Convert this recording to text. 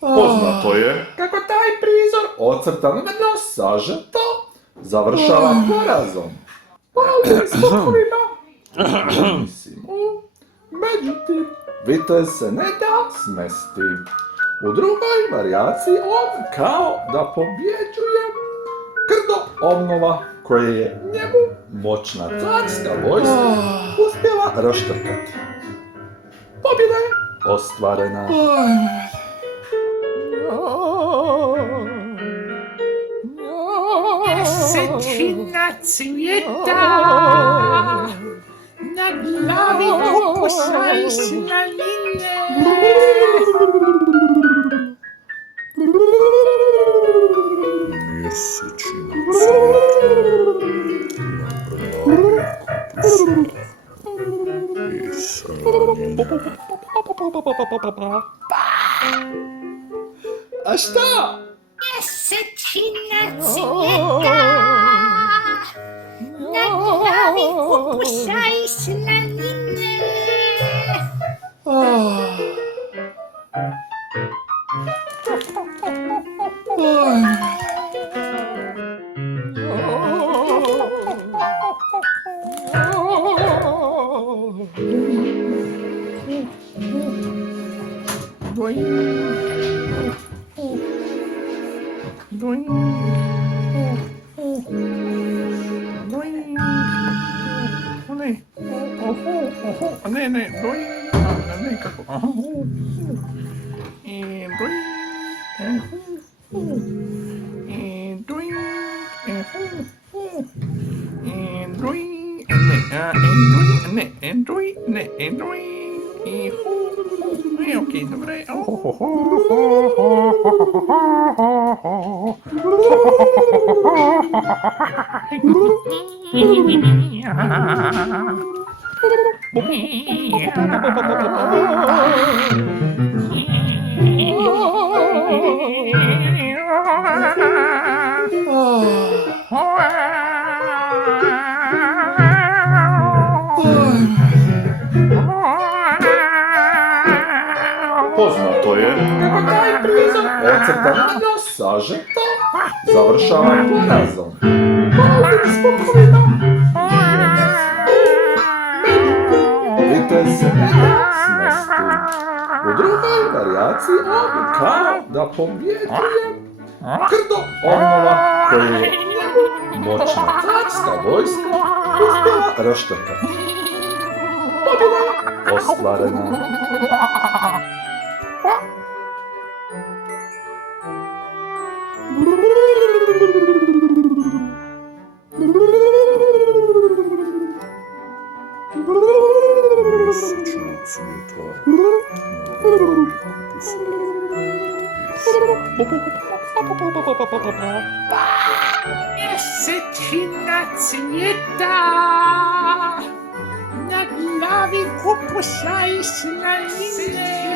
Poznato je kako taj prizor ocrtano sažeto završava porazom. Ovim skokovima međutim, vitez se ne da smesti. U drugoj varijaciji on kao da pobjeđuje. Krdo obnova koje je njemu moćna carska vojska uspjela raštrkati. Pobjeda je ostvarena. Desetina cvjeta na glavi kupusa i slanine. Mjesečina cvjeta na glavi kupusa i slanine. A šta? Desetina cvjeta na glavi kupusa i slanine. Okej, dobre. Poznato je kako taj prizor ocrtano sažeto završava porazom. Ovim skokovima vitez se ne da smesti. U drugoj varijaciji on kao da pobjeđuje. Krdo obnova koje je moćna carska vojska uspjela raštrkati. Pobjeda je ostvarena. Mjesečina cvjeta na glavi kupusa i slanine. Desetina cvjeta na glavi kupusa i slanine.